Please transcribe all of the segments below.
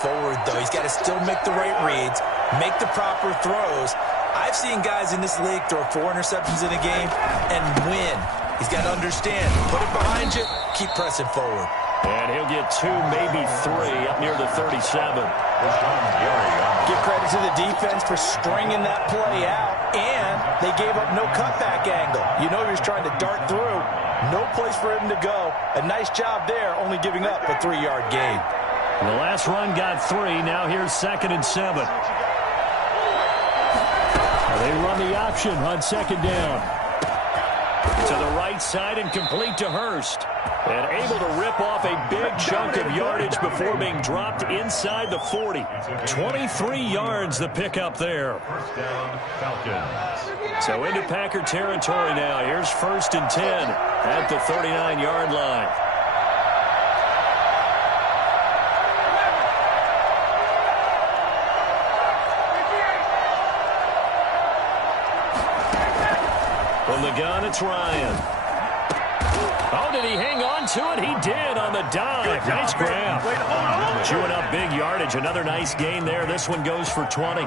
forward, though. He's got to still make the right reads, make the proper throws. I've seen guys in this league throw 4 interceptions in a game and win. He's got to understand, put it behind you, keep pressing forward. And he'll get 2, maybe 3 up near the 37. Give credit to the defense for stringing that play out, and they gave up no cutback angle. You know he was trying to dart through. No place for him to go. A nice job there, only giving up a 3-yard gain. The last run got 3. Now here's 2nd and 7. They run the option on 2nd down. To the right side and complete to Hurst. And able to rip off a big chunk of yardage before being dropped inside the 40. 23 yards the pickup there. First down, Falcons. So into Packer territory now. Here's 1st and 10 at the 39-yard line. From the gun, it's Ryan. Oh, did he hang on to it? He did on the dive. Nice grab. Chewing up big yardage. Another nice gain there. This one goes for 20.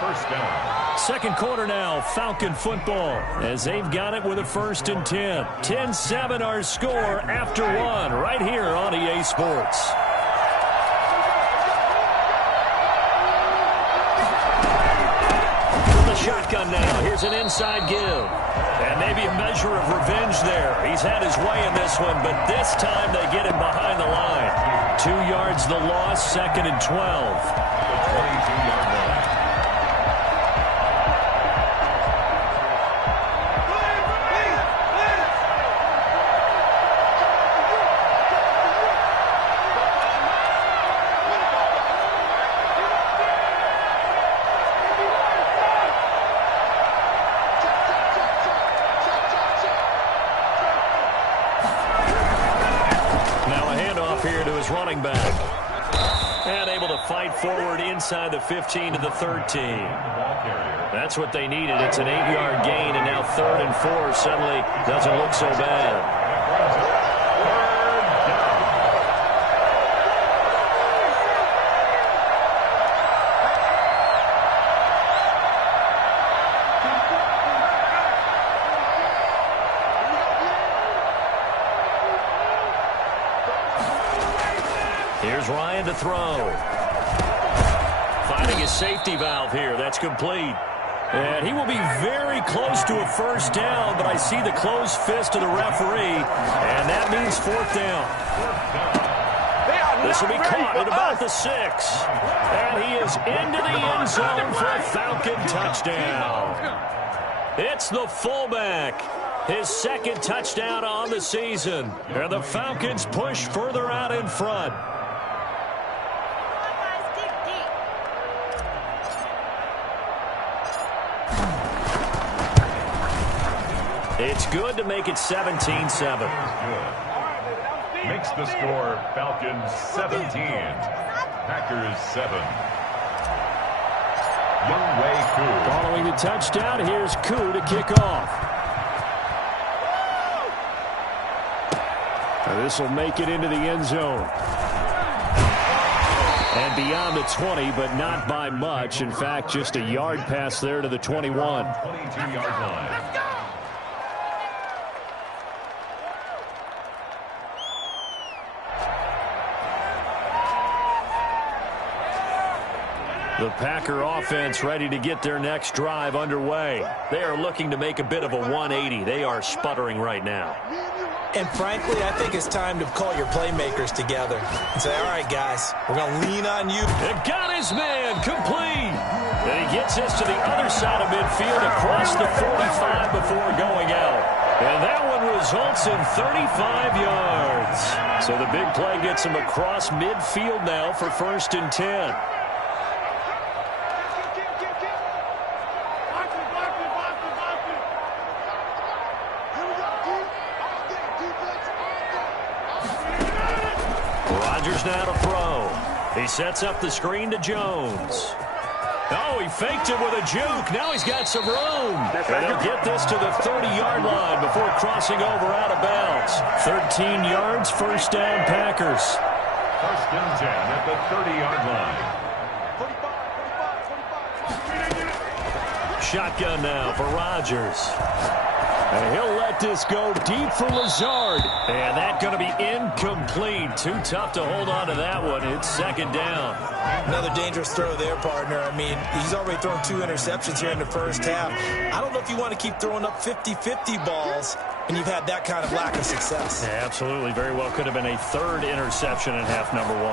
First down. Second quarter now, Falcon football, as they've got it with a 1st and 10. 10-7 our score after 1 right here on EA Sports. Shotgun now. Here's an inside give. And maybe a measure of revenge there. He's had his way in this one, but this time they get him behind the line. 2 yards the loss, 2nd and 12. 22-yard line. Running back. And able to fight forward inside the 15 to the 13. That's what they needed. It's an 8-yard gain, and now 3rd and 4 suddenly doesn't look so bad. Here's Ryan to throw. Finding his safety valve here. That's complete. And he will be very close to a 1st down, but I see the closed fist of the referee, and that means 4th down. This will be caught at about the 6. And he is into the end zone for a Falcon touchdown. It's the fullback. His 2nd touchdown on the season. And the Falcons push further out in front. It's good to make it 17-7. Makes the score Falcons 17, Packers 7. Youngway Koo. Following the touchdown, here's Koo to kick off. This will make it into the end zone. And beyond the 20, but not by much. In fact, just a yard pass there to the 21. 22-yard line. The Packer offense ready to get their next drive underway. They are looking to make a bit of a 180. They are sputtering right now. And frankly, I think it's time to call your playmakers together and say, all right, guys, we're going to lean on you. And got his man complete. And he gets us to the other side of midfield across the 45 before going out. And that one results in 35 yards. So the big play gets him across midfield now for 1st and 10. Now to throw. He sets up the screen to Jones. Oh, he faked it with a juke. Now he's got some room. And he'll get this to the 30-yard line before crossing over out of bounds. 13 yards, 1st down Packers. First and 10 at the 30-yard line. Shotgun now for Rodgers. And he'll let this go deep for Lazard. And that's going to be incomplete. Too tough to hold on to that one. It's second down. Another dangerous throw there, partner. I mean, he's already thrown 2 interceptions here in the first half. I don't know if you want to keep throwing up 50-50 balls when you've had that kind of lack of success. Yeah, absolutely. Very well could have been a 3rd interception in half number 1.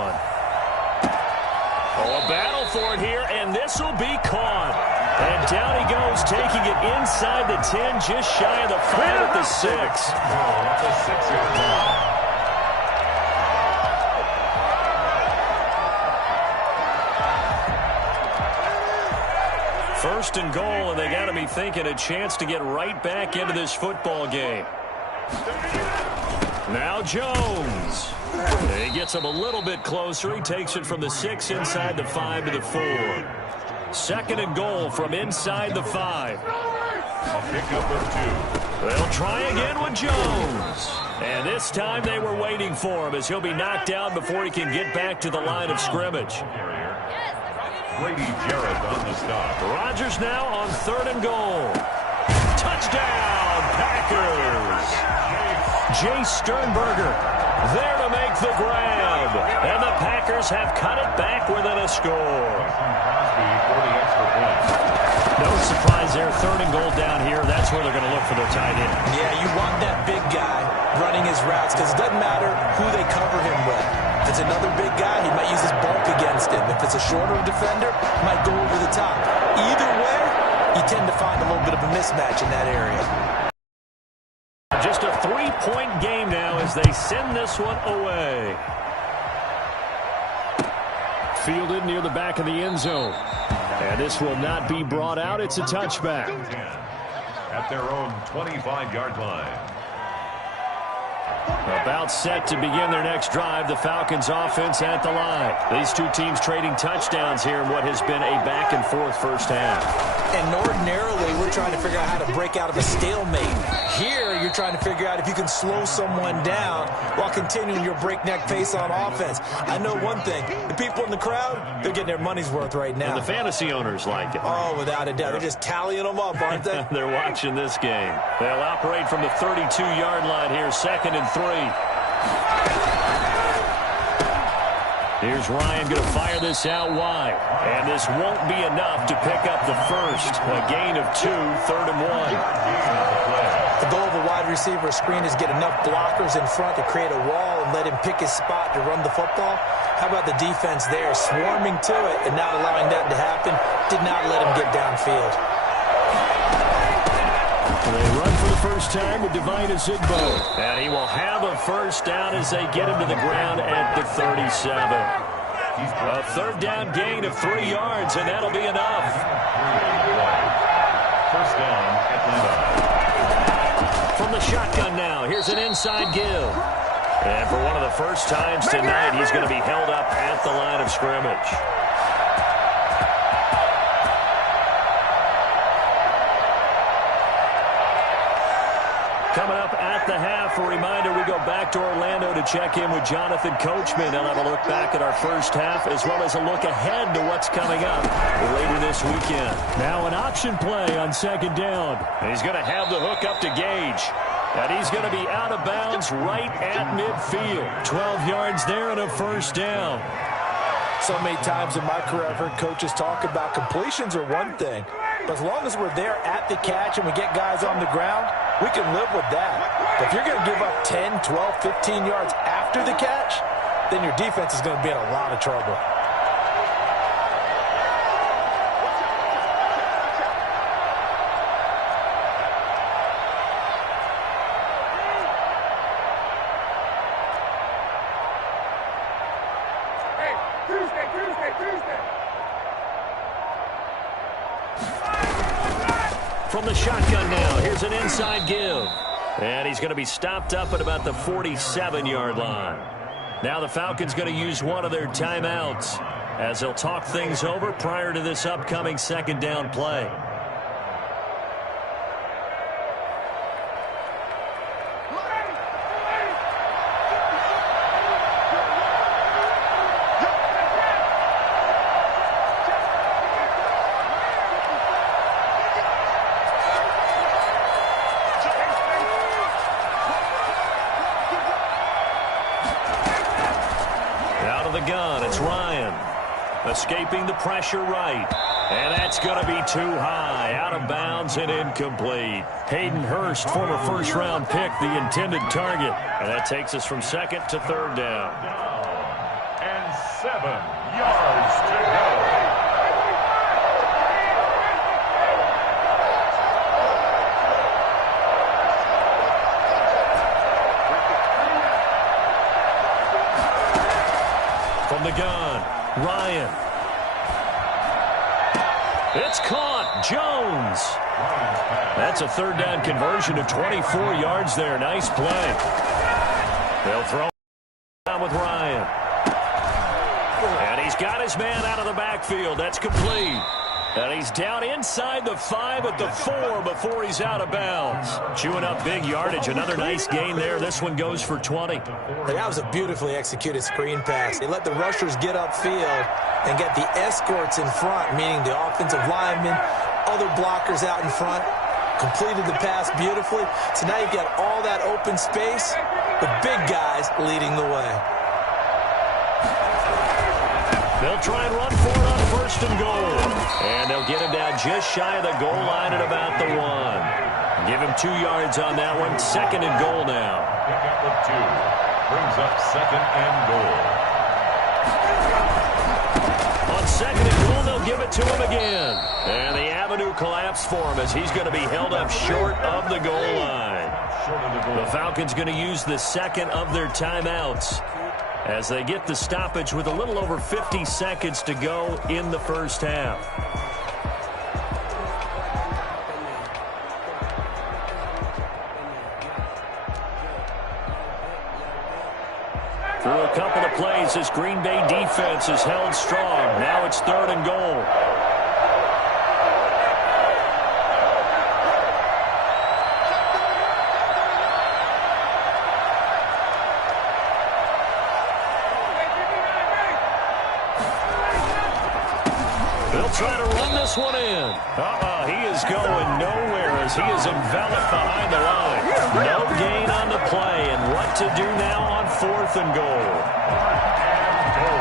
Oh, a battle for it here, and this will be caught. And down he goes, taking it inside the 10, just shy of the 5 at the 6. At the 6-yard line. First and goal, and they got to be thinking a chance to get right back into this football game. Now Jones. He gets him a little bit closer. He takes it from the 6 inside the 5 to the 4. Second and goal from inside the 5. A pickup of 2. They'll try again with Jones. And this time they were waiting for him as he'll be knocked down before he can get back to the line of scrimmage. Grady Jarrett on the stop. Rodgers now on 3rd and goal. Touchdown, Packers. Jay Sternberger there to make the grab. And the Packers have cut it back within a score. No surprise there. 3rd and goal down here. That's where they're going to look for their tight end. Yeah, you want that big guy running his routes because it doesn't matter who they cover him with. If it's another big guy, he might use his bulk against him. If it's a shorter defender, he might go over the top. Either way, you tend to find a little bit of a mismatch in that area. Just a 3-point game now as they send this one away. Fielded near the back of the end zone. And this will not be brought out. It's a touchback. At their own 25-yard line. About set to begin their next drive. The Falcons offense at the line. These two teams trading touchdowns here in what has been a back-and-forth first half. And ordinarily, we're trying to figure out how to break out of a stalemate. Here, you're trying to figure out if you can slow someone down while continuing your breakneck pace on offense. I know one thing. The people in the crowd, they're getting their money's worth right now. And the fantasy owners like it. Oh, without a doubt. They're just tallying them up, aren't they? They're watching this game. They'll operate from the 32-yard line here, 2nd and 3. Here's Ryan going to fire this out wide. And this won't be enough to pick up the first. A gain of 2, 3rd and 1. The goal of a wide receiver screen is get enough blockers in front to create a wall and let him pick his spot to run the football. How about the defense there, swarming to it and not allowing that to happen? Did not let him get downfield. They run for the first time with Divine Azigbo. And he will have a first down as they get him to the ground at the 37. A 3rd down gain of 3 yards, and that'll be enough. First down, Atlanta. From the shotgun now, here's an inside give. And for one of the first times tonight, he's going to be held up at the line of scrimmage. Coming up at the half, a reminder, we go back to Orlando to check in with Jonathan Coachman. They'll have a look back at our first half as well as a look ahead to what's coming up later this weekend. Now an option play on 2nd down. He's going to have the hook up to Gage. And he's going to be out of bounds right at midfield. 12 yards there and a first down. So many times in my career I've heard coaches talk about completions are one thing. But as long as we're there at the catch and we get guys on the ground, we can live with that. But if you're going to give up 10, 12, 15 yards after the catch, then your defense is going to be in a lot of trouble. From the shotgun now, here's an inside give. And he's going to be stopped up at about the 47-yard line. Now the Falcons going to use one of their timeouts as they'll talk things over prior to this upcoming 2nd down play. Ryan. Escaping the pressure right. And that's going to be too high. Out of bounds and incomplete. Hayden Hurst, former first-round pick, the intended target. And that takes us from second to third down. And 7 yards to go. From the gun, Ryan. It's caught. Jones. That's a third down conversion of 24 yards there. Nice play. They'll throw down with Ryan. And he's got his man out of the backfield. That's complete. And he's down inside the 5 at the 4 before he's out of bounds. Chewing up big yardage. Another nice gain there. This one goes for 20. That was a beautifully executed screen pass. They let the rushers get upfield and get the escorts in front, meaning the offensive linemen, other blockers out in front. Completed the pass beautifully. So now you've got all that open space with big guys leading the way. They'll try and run for it on first and goal. And they'll get him down just shy of the goal line at about the 1. Give him 2 yards on that one. Second and goal now. Pickup of 2. Brings up second and goal. On second and goal, they'll give it to him again. And the avenue collapsed for him as he's going to be held up short of the goal line. The Falcons going to use the second of their timeouts as they get the stoppage with a little over 50 seconds to go in the first half. Through a couple of plays, this Green Bay defense is held strong. Now it's third and goal. Try to run this one in. He is going nowhere as he is enveloped behind the line. No gain on the play, and what to do now on fourth and goal. At the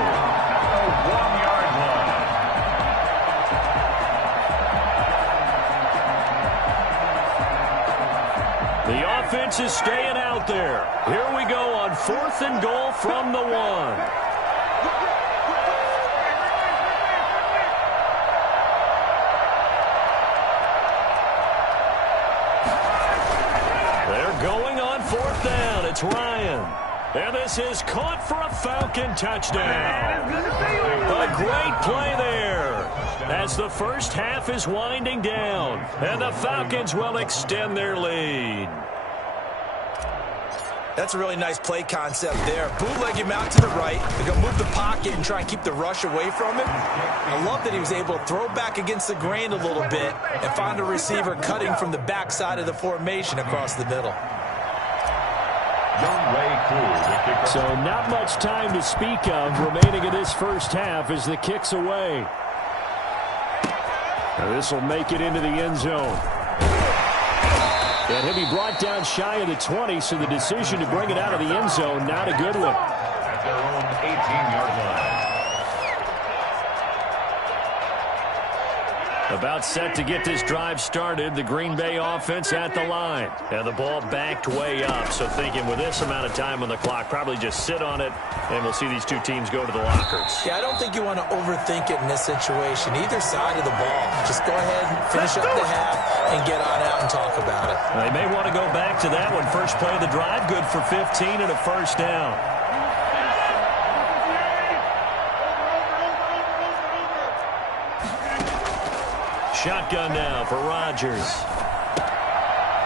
1-yard line. The offense is staying out there. Here we go on fourth and goal from the 1. Going on fourth down, it's Ryan. And this is caught for a Falcon touchdown. A great play there as the first half is winding down. And the Falcons will extend their lead. That's a really nice play concept there. Bootleg him out to the right. They're going to move the pocket and try and keep the rush away from him. I love that he was able to throw back against the grain a little bit and find a receiver cutting from the backside of the formation across the middle. So not much time to speak of remaining in this first half as the kick's away. Now this will make it into the end zone. And he'll be brought down shy of the 20, so the decision to bring it out of the end zone, not a good one. At their own 18-yard line. About set to get this drive started, the Green Bay offense at the line. And the ball backed way up, so thinking with this amount of time on the clock, probably just sit on it, and we'll see these two teams go to the lockers. Yeah, I don't think you want to overthink it in this situation. Either side of the ball. Just go ahead and finish up the half and get on out and talk about it. They may want to go back to that one. First play of the drive, good for 15 and a first down. Shotgun now for Rodgers.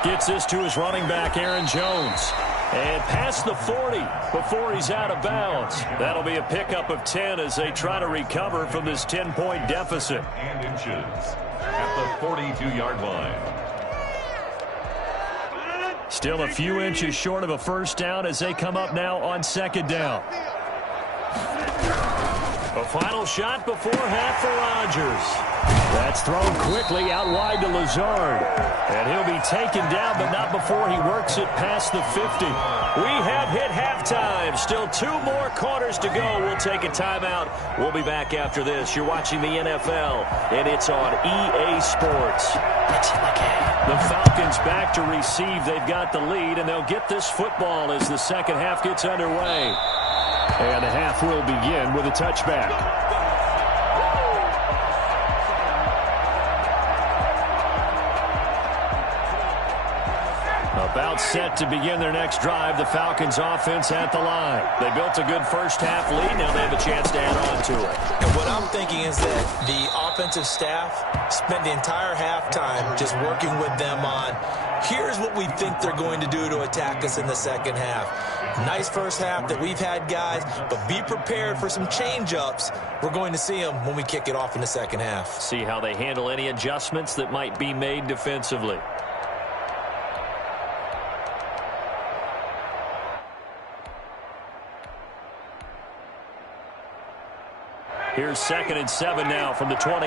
Gets this to his running back, Aaron Jones. And past the 40 before he's out of bounds. That'll be a pickup of 10 as they try to recover from this 10-point deficit. And inches at the 42-yard line. Still a few inches short of a first down as they come up now on second down. A final shot before half for Rodgers. That's thrown quickly out wide to Lazard. And he'll be taken down, but not before he works it past the 50. We have hit halftime. Still 2 more quarters to go. We'll take a timeout. We'll be back after this. You're watching the NFL, and it's on EA Sports. The Falcons back to receive. They've got the lead, and they'll get this football as the second half gets underway. And the half will begin with a touchback. About set to begin their next drive. The Falcons offense at the line. They built a good first half lead. Now they have a chance to add on to it. And what I'm thinking is that the offensive staff spent the entire halftime just working with them on, here's what we think they're going to do to attack us in the second half. Nice first half that we've had, guys, but be prepared for some change-ups. We're going to see them when we kick it off in the second half. See how they handle any adjustments that might be made defensively. Here's 2nd and 7 now from the 28.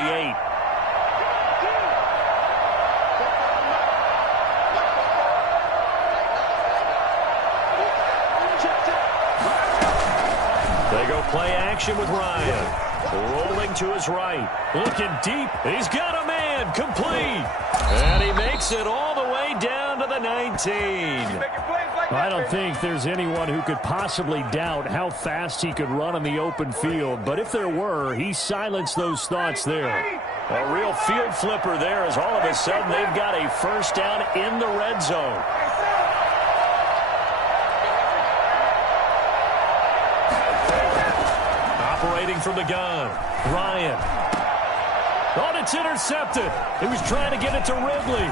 They go play action with Ryan. Rolling to his right. Looking deep. He's got a man. Complete. And he makes it all the way down to the 19. I don't think there's anyone who could possibly doubt how fast he could run on the open field. But if there were, he silenced those thoughts there. A real field flipper there as all of a sudden they've got a first down in the red zone. Operating from the gun. Ryan. Oh, it's intercepted. He was trying to get it to Ridley.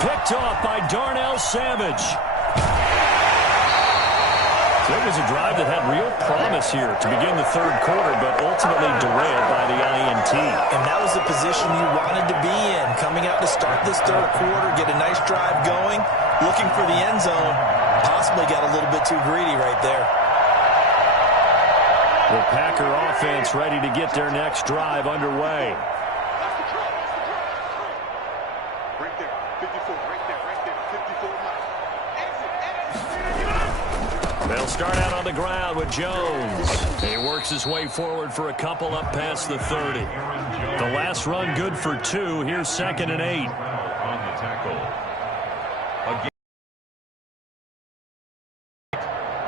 Picked off by Darnell Savage. So it was a drive that had real promise here to begin the third quarter, but ultimately derailed by the INT. And that was the position you wanted to be in. Coming out to start this third quarter, get a nice drive going, looking for the end zone. Possibly got a little bit too greedy right there. The Packer offense ready to get their next drive underway. They'll start out on the ground with Jones. He works his way forward for a couple up past the 30. The last run good for 2. Here's 2nd and 8. On the tackle. Again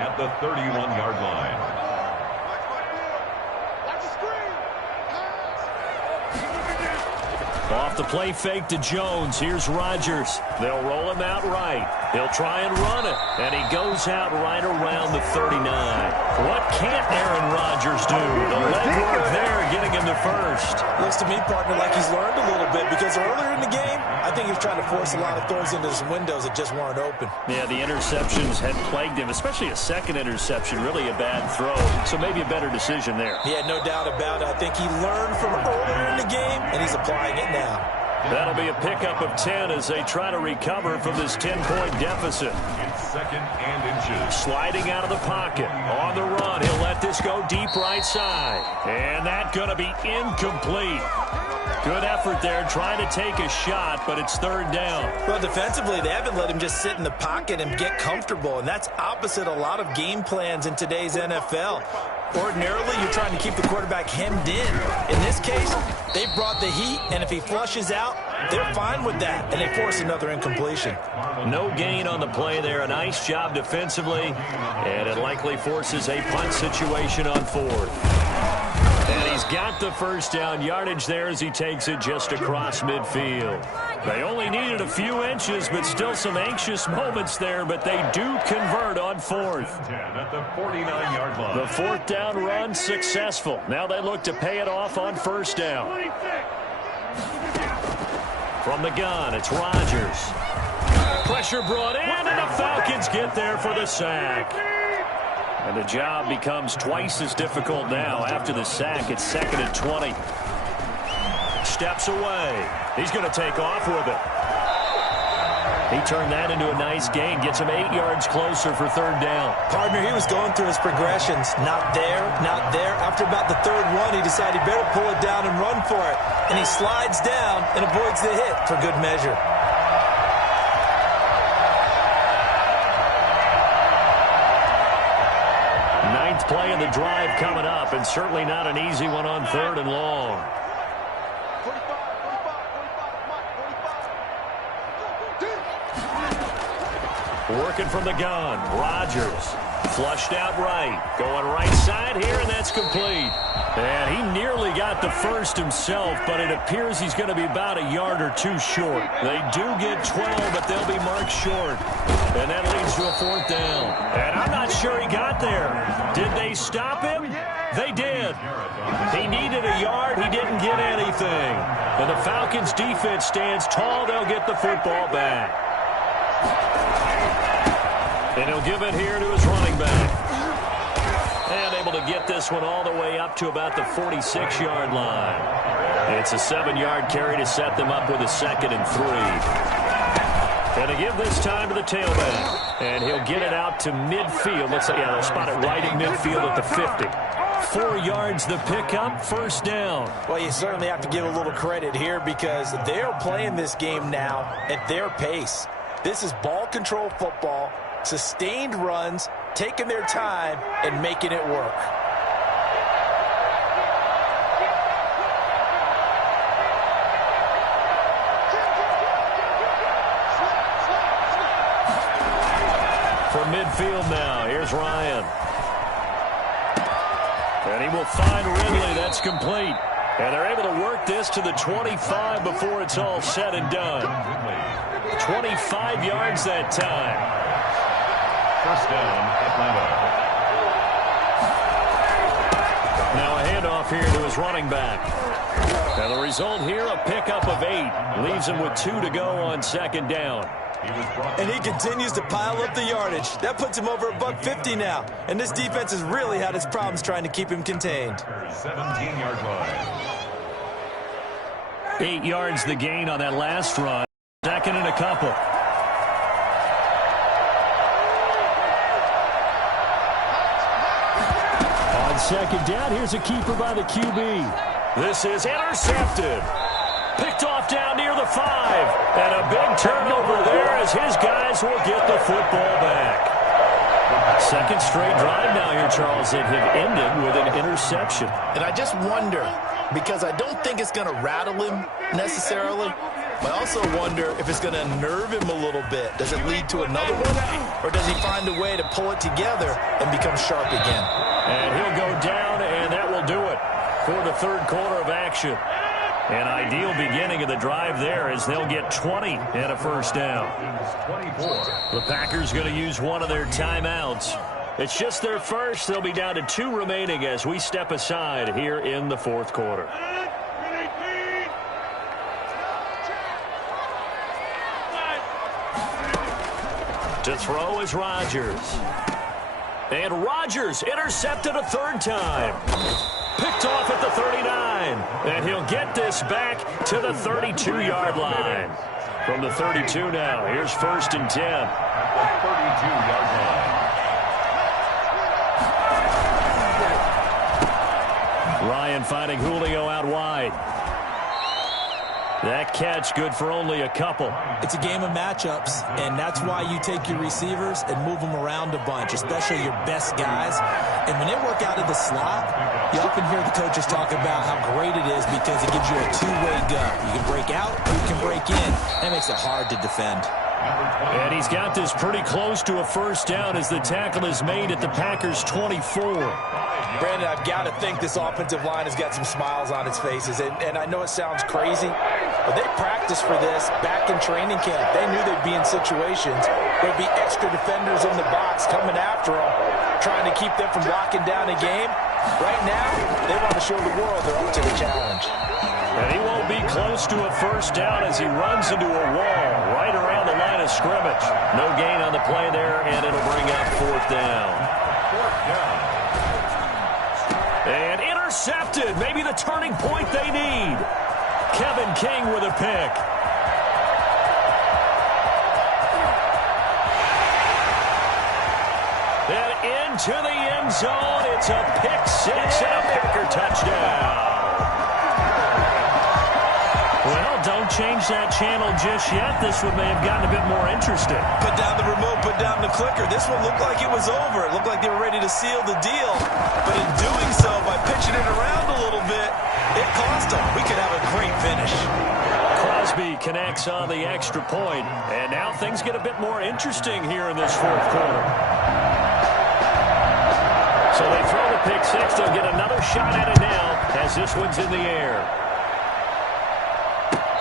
at the 31-yard line. Off the play fake to Jones. Here's Rodgers. They'll roll him out right. He'll try and run it. And he goes out right around the 39. What can't Aaron Rodgers do? The legwork there getting him the first. Looks to me, partner, like he's learned a little bit because earlier in the game, I think he was trying to force a lot of throws into some windows that just weren't open. Yeah, the interceptions had plagued him, especially a second interception, really a bad throw. So maybe a better decision there. Yeah, no doubt about it. I think he learned from earlier in the game, and he's applying it now. That'll be a pickup of 10 as they try to recover from this 10-point deficit. It's 2nd and inches. Sliding out of the pocket. On the run, he'll let this go deep right side. And that's going to be incomplete. Good effort there trying to take a shot, but it's 3rd down. Well, defensively, they haven't let him just sit in the pocket and get comfortable, and that's opposite a lot of game plans in today's NFL. Ordinarily, you're trying to keep the quarterback hemmed in. In this case, they brought the heat, and if he flushes out, they're fine with that, and they force another incompletion. No gain on the play there. A nice job defensively, and it likely forces a punt situation on 4th. And he's got the first down yardage there as he takes it just across midfield. They only needed a few inches, but still some anxious moments there, but they do convert on 4th. At the 49-yard line. The 4th down run successful. Now they look to pay it off on 1st down. From the gun, it's Rodgers. Pressure brought in, and the Falcons get there for the sack. And the job becomes twice as difficult now. After the sack, it's 2nd and 20. Steps away. He's going to take off with it. He turned that into a nice gain, gets him 8 yards closer for third down. Partner, he was going through his progressions. Not there, not there. After about the third one, he decided he better pull it down and run for it. And he slides down and avoids the hit for good measure. Ninth play of the drive coming up, and certainly not an easy one on third and long. Working from the gun, Rodgers. Flushed out right. Going right side here, and that's complete. And he nearly got the first himself, but it appears he's going to be about a yard or two short. They do get 12, but they'll be marked short. And that leads to a fourth down. And I'm not sure he got there. Did they stop him? They did. He needed a yard. He didn't get anything. And the Falcons' defense stands tall. They'll get the football back. And he'll give it here to his running back. And able to get this one all the way up to about the 46-yard line. It's a 7-yard carry to set them up with a 2nd and 3. And to give this time to the tailback. And he'll get it out to midfield. Let's say, they'll spot it right in midfield at the 50. 4 yards the pickup, first down. Well, you certainly have to give a little credit here because they're playing this game now at their pace. This is ball control football. Sustained runs, taking their time, and making it work. From midfield now, here's Ryan. And he will find Ridley. That's complete. And they're able to work this to the 25 before it's all said and done. 25 yards that time. First down, Atlanta. Now a handoff here to his running back. And the result here, a pickup of 8. Leaves him with 2 to go on 2nd down. And he continues to pile up the yardage. That puts him over $150 now. And this defense has really had its problems trying to keep him contained. 17-yard line. 8 yards the gain on that last run. 2nd and a couple. On 2nd down, here's a keeper by the QB. This is intercepted. Picked off down near the 5. And a big turnover there as his guys will get the football back. 2nd straight drive now here, Charles, that have ended with an interception. And I just wonder, because I don't think it's going to rattle him necessarily, but I also wonder if it's going to nerve him a little bit. Does it lead to another one? Or does he find a way to pull it together and become sharp again? And he'll go down, and that will do it for the 3rd quarter of action. An ideal beginning of the drive there as they'll get 20 and a first down. The Packers going to use one of their timeouts. It's just their first. They'll be down to 2 remaining as we step aside here in the 4th quarter. To throw is Rodgers. And Rodgers intercepted a 3rd time. Picked off at the 39. And he'll get this back to the 32-yard line. From the 32 now, here's 1st and 10. At the 32-yard line. Ryan finding Julio out wide. That catch good for only a couple. It's a game of matchups, and that's why you take your receivers and move them around a bunch, especially your best guys. And when they work out of the slot, you often hear the coaches talk about how great it is because it gives you a two-way go. You can break out or you can break in. That makes it hard to defend. And he's got this pretty close to a first down as the tackle is made at the Packers' 24. Brandon, I've got to think this offensive line has got some smiles on its faces. And I know it sounds crazy, but they practiced for this back in training camp. They knew they'd be in situations where there'd be extra defenders in the box coming after them, trying to keep them from locking down a game. Right now, they want to show the world they're up to the challenge. And he won't be close to a first down as he runs into a wall right around the line of scrimmage. No gain on the play there, and it'll bring up 4th down. And intercepted. Maybe the turning point they need. Kevin King with a pick. to the end zone. It's a pick six and a Packer touchdown. Well, don't change that channel just yet. This one may have gotten a bit more interesting. Put down the remote, put down the clicker. This one looked like it was over. It looked like they were ready to seal the deal. But in doing so, by pitching it around a little bit, it cost them. We could have a great finish. Crosby connects on the extra point, and now things get a bit more interesting here in this fourth quarter. So they throw the pick six. They'll get another shot at it now as this one's in the air.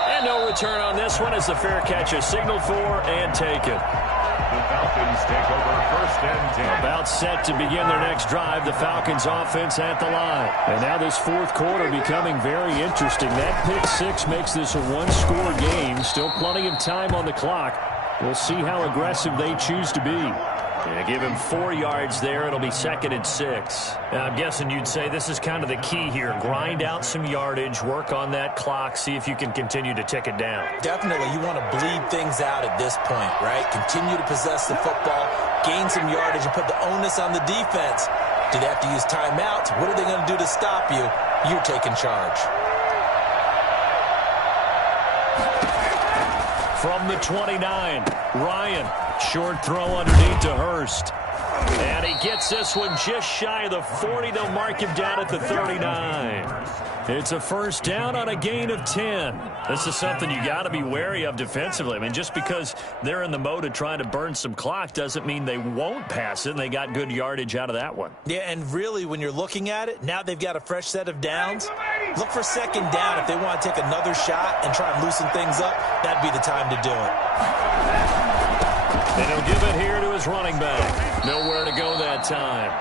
And no return on this one as the fair catch is signaled for and taken. The Falcons take over first and 10. About set to begin their next drive. The Falcons offense at the line. And now this fourth quarter becoming very interesting. That pick six makes this a one-score game. Still plenty of time on the clock. We'll see how aggressive they choose to be. Yeah, give him 4 yards there. It'll be 2nd and 6. Now, I'm guessing you'd say this is kind of the key here. Grind out some yardage, work on that clock, see if you can continue to tick it down. Definitely, you want to bleed things out at this point, right? Continue to possess the football, gain some yardage, and put the onus on the defense. Do they have to use timeouts? What are they going to do to stop you? You're taking charge. From the 29, Ryan. Short throw underneath to Hurst. And he gets this one just shy of the 40. They'll mark him down at the 39. It's a first down on a gain of 10. This is something you got to be wary of defensively. I mean, just because they're in the mode of trying to burn some clock doesn't mean they won't pass it, and they got good yardage out of that one. Yeah, and really, when you're looking at it, now they've got a fresh set of downs. Look for second down. If they want to take another shot and try and loosen things up, that'd be the time to do it. And he'll give it here to his running back. Nowhere to go that time.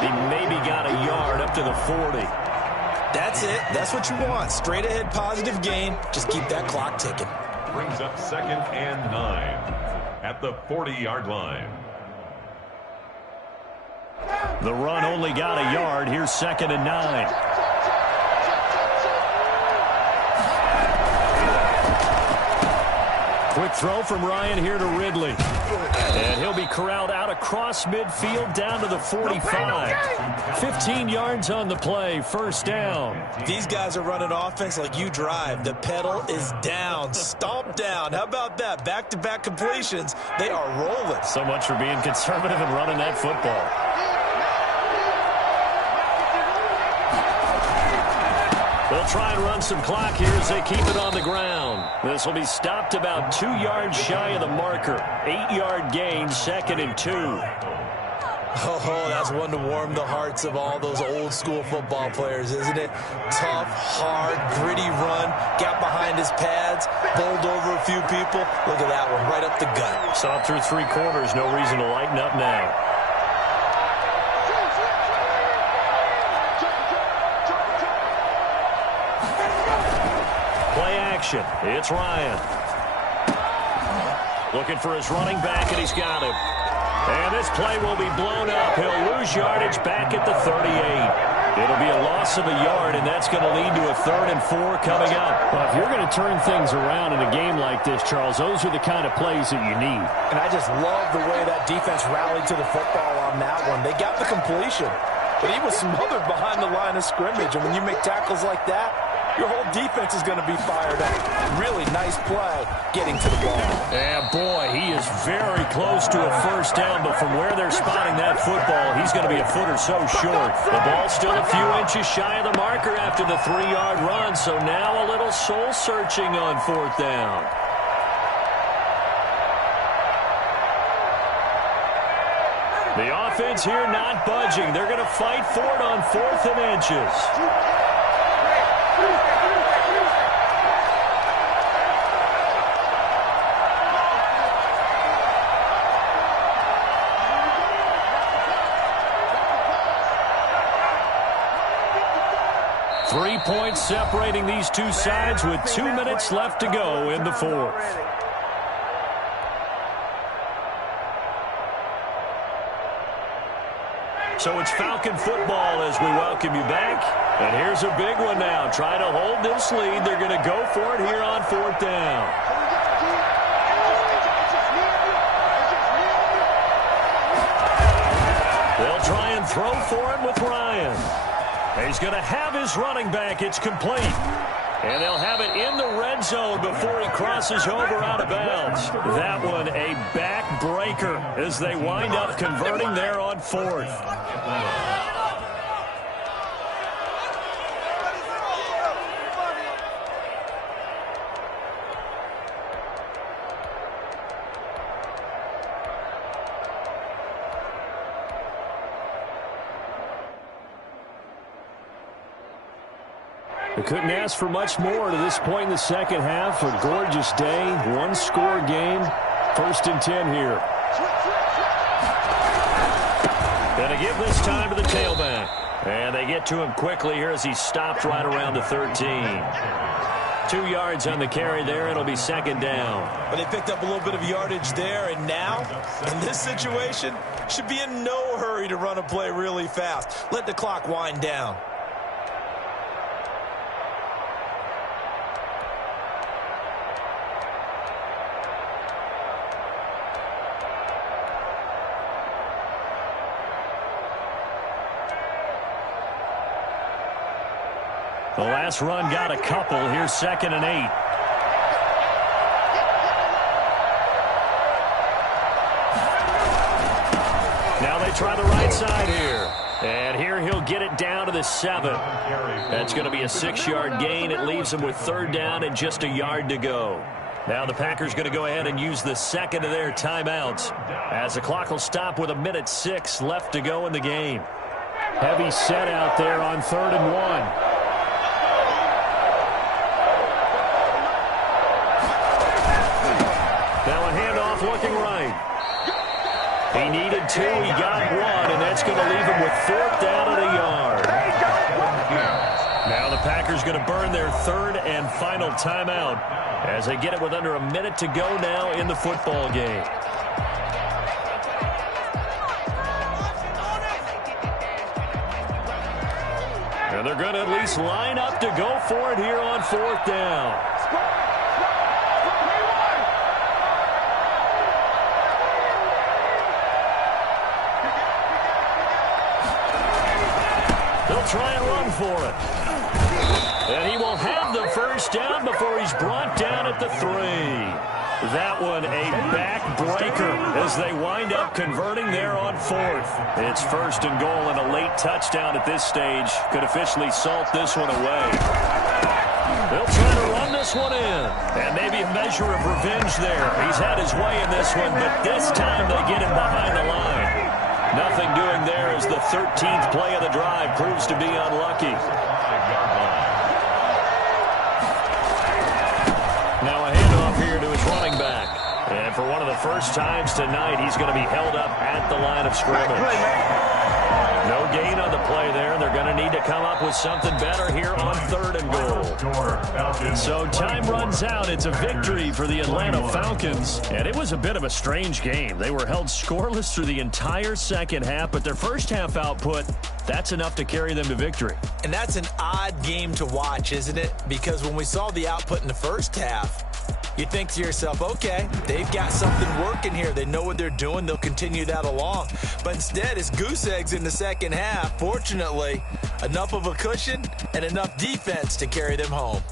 He maybe got a yard up to the 40. That's it. That's what you want. Straight ahead positive gain. Just keep that clock ticking. Brings up 2nd and 9 at the 40-yard line. The run only got a yard. Here's 2nd and 9. Quick throw from Ryan here to Ridley. And he'll be corralled out across midfield down to the 45. 15 yards on the play. First down. These guys are running offense like you drive. The pedal is down. Stomp down. How about that? Back-to-back completions. They are rolling. So much for being conservative and running that football. They'll try and run some clock here as they keep it on the ground. This will be stopped about 2 yards shy of the marker. 8-yard gain, 2nd and 2. Oh, that's one to warm the hearts of all those old-school football players, isn't it? Tough, hard, gritty run. Got behind his pads, bowled over a few people. Look at that one, right up the gut. Saw it through 3 quarters. No reason to lighten up now. It's Ryan. Looking for his running back, and he's got him. And this play will be blown up. He'll lose yardage back at the 38. It'll be a loss of a yard, and that's going to lead to a 3rd and 4 coming up. Well, if you're going to turn things around in a game like this, Charles, those are the kind of plays that you need. And I just love the way that defense rallied to the football on that one. They got the completion, but he was smothered behind the line of scrimmage. And when you make tackles like that, your whole defense is going to be fired up. Really nice play getting to the ball. Yeah, boy, he is very close to a first down, but from where they're spotting that football, he's going to be a foot or so short. The ball's still a few inches shy of the marker after the 3-yard run, so now a little soul-searching on 4th down. The offense here not budging. They're going to fight for it on 4th and inches. 3 points separating these two sides with 2 minutes left to go in the 4th. So it's Falcon football as we welcome you back. And here's a big one now. Trying to hold this lead. They're going to go for it here on 4th down. They'll try and throw for it with Ryan. He's going to have his running back. It's complete. And they'll have it in the red zone before he crosses over out of bounds. That one a backbreaker as they wind up converting there on fourth. They couldn't ask for much more to this point in the second half. A gorgeous day, one-score game. 1st and 10 here. Going to give this time to the tailback. And they get to him quickly here as he stopped right around the 13. 2 yards on the carry there. It'll be 2nd down. But they picked up a little bit of yardage there, and now, in this situation, should be in no hurry to run a play really fast. Let the clock wind down. The last run got a couple. Here's 2nd and 8. Now they try the right side here. And here he'll get it down to the 7. That's going to be a 6-yard gain. It leaves him with 3rd down and just a yard to go. Now the Packers going to go ahead and use the 2nd of their timeouts as the clock will stop with 1:06 left to go in the game. Heavy set out there on 3rd and 1. Looking right. He needed 2. He got 1, and that's going to leave him with 4th down and a yard. Now the Packers going to burn their 3rd and final timeout as they get it with under a minute to go now in the football game. And they're going to at least line up to go for it here on 4th down. Try and run for it. And he will have the 1st down before he's brought down at the 3. That one a backbreaker as they wind up converting there on 4th. It's 1st and goal, and a late touchdown at this stage could officially salt this one away. They'll try to run this one in. And maybe a measure of revenge there. He's had his way in this one, but this time they get him behind the line. Nothing doing there as the 13th play of the drive proves to be unlucky. Now a handoff here to his running back. And for one of the first times tonight, he's going to be held up at the line of scrimmage. No gain on the play there, and they're going to need to come up with something better here on 3rd and goal. So time runs out. It's a victory for the Atlanta Falcons, and it was a bit of a strange game. They were held scoreless through the entire second half, but their first half output, that's enough to carry them to victory. And that's an odd game to watch, isn't it? Because when we saw the output in the first half, you think to yourself, okay, they've got something working here. They know what they're doing. They'll continue that along. But instead, it's goose eggs in the second half. Fortunately, enough of a cushion and enough defense to carry them home.